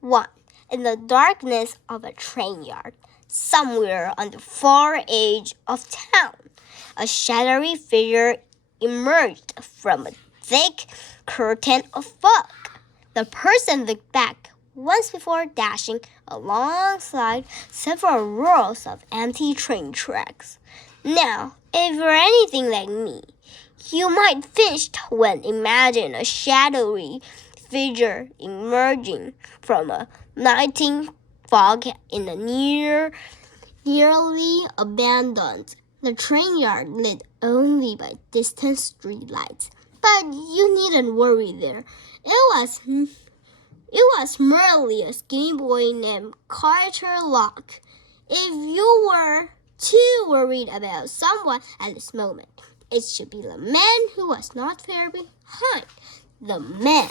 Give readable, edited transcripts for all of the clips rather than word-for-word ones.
1. In the darkness of a train yard, somewhere on the far edge of town, a shadowy figure emerged from a thick curtain of fog. The person looked back once before dashing alongside several rows of empty train tracks. Now, if you're anything like me, you might finish when imagine a shadowy figure emerging from a nighting fog in a nearly abandoned. The train yard lit only by distant street lights, but you needn't worry there. It was merely a skinny boy named Carter Locke. If you were too worried about someone at this moment, it should be the man who was not far behind. The man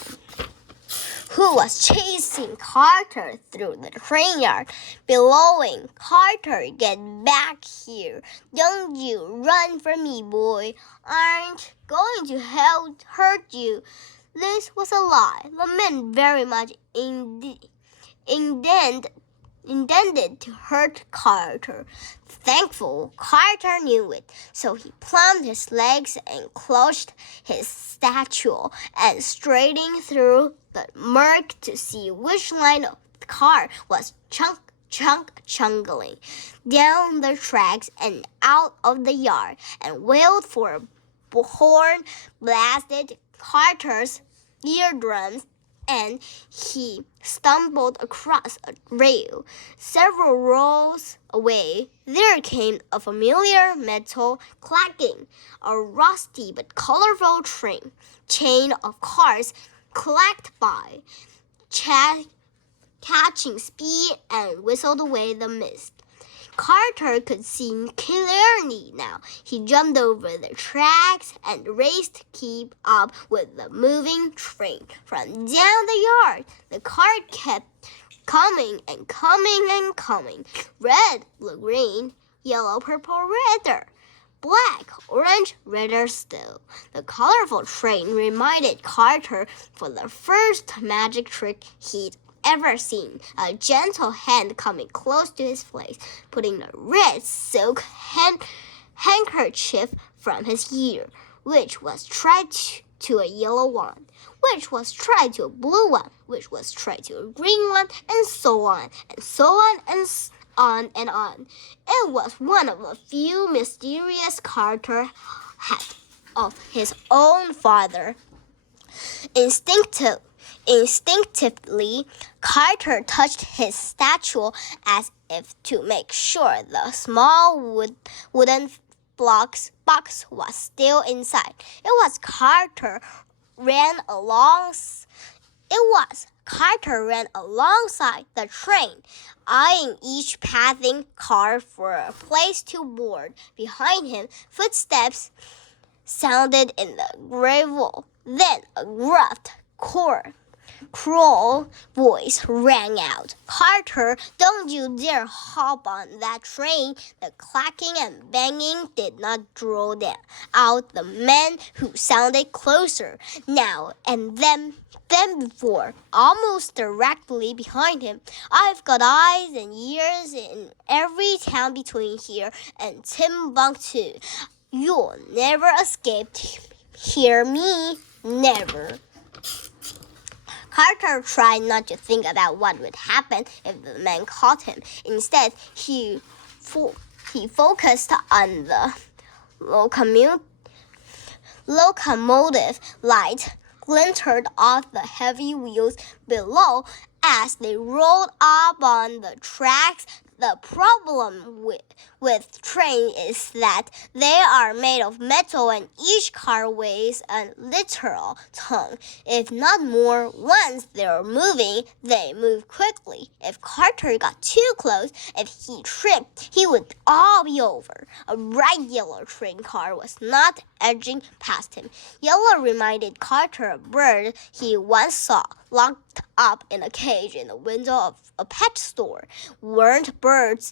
who was chasing Carter through the train yard, bellowing, "Carter, get back here. Don't you run from me, boy. Aren't going to hurt you." This was a lie. The man very much intended to hurt Carter. Thankful, Carter knew it, so he plumped his legs and clutched his satchel and straightened through the murk to see which line of the car was chungling down the tracks and out of the yard, and wailed for a horn blasted Carter's eardrums, and he stumbled across a rail. Several rows away, there came a familiar metal clacking. A rusty but colorful chain of cars clacked by, catching speed and whistled away the mist. Carter could see clearly now. He jumped over the tracks and raced to keep up with the moving train. From down the yard, the car kept coming and coming and coming. Red, blue, green, yellow, purple, redder. Black, orange, redder still. The colorful train reminded Carter for the first magic trick he'd ever seen. A gentle hand coming close to his face, putting a red silk handkerchief from his ear, which was tied to a yellow one, which was tied to a blue one, which was tied to a green one, and so on, and so on, and on and on. It was one of the few mysterious Carter had of his own father. Instinctively, Carter touched his satchel as if to make sure the small wooden box was still inside. Carter ran alongside the train, eyeing each passing car for a place to board. Behind him, footsteps sounded in the gravel. Then a gruff, cruel voice rang out, "Carter, don't you dare hop on that train." The clacking and banging did not draw out the man, who sounded closer now and then before, almost directly behind him. "I've got eyes and ears in every town between here and Timbuktu. You'll never escape. Hear me? Never." Carter tried not to think about what would happen if the man caught him. Instead, he focused on the locomotive light glinted off the heavy wheels below as they rolled up on the tracks. The problem with trains is that they are made of metal, and each car weighs a literal ton, if not more. Once they're moving, they move quickly. If Carter got too close, if he tripped, he would all be over. A bright yellow train car was not edging past him. Yellow reminded Carter of a bird he once saw locked up in a cage in the window of a pet store. Weren't birds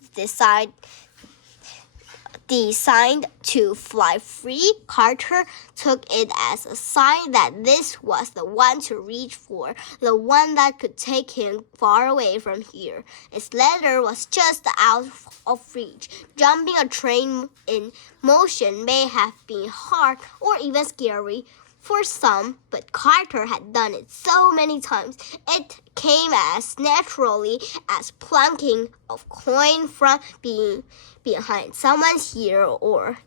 designed to fly free, Carter took it as a sign that this was the one to reach for, the one that could take him far away from here. Its ladder was just out of reach. Jumping a train in motion may have been hard or even scary for some, but Carter had done it so many times. It came as naturally as plunking a coin from being behind someone's ear or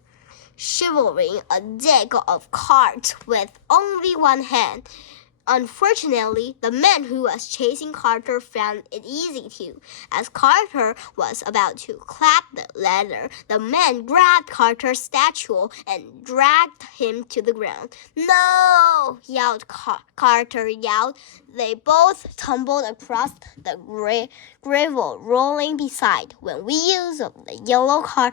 shoveling a deck of cards with only one hand. Unfortunately, the man who was chasing Carter found it easy to. As Carter was about to clap the ladder, the man grabbed Carter's statue and dragged him to the ground. "No!" yelled Carter yelled. They both tumbled across the gravel, rolling beside when wheels of the yellow car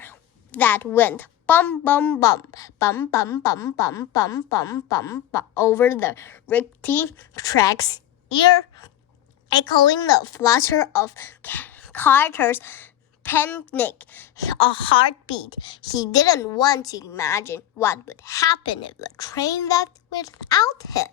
that went bum bum bum bum bum bum bum bum bum bum bum over the rickety tracks, echoing the flutter of Carter's panic a heartbeat. He didn't want to imagine what would happen if the train left without him.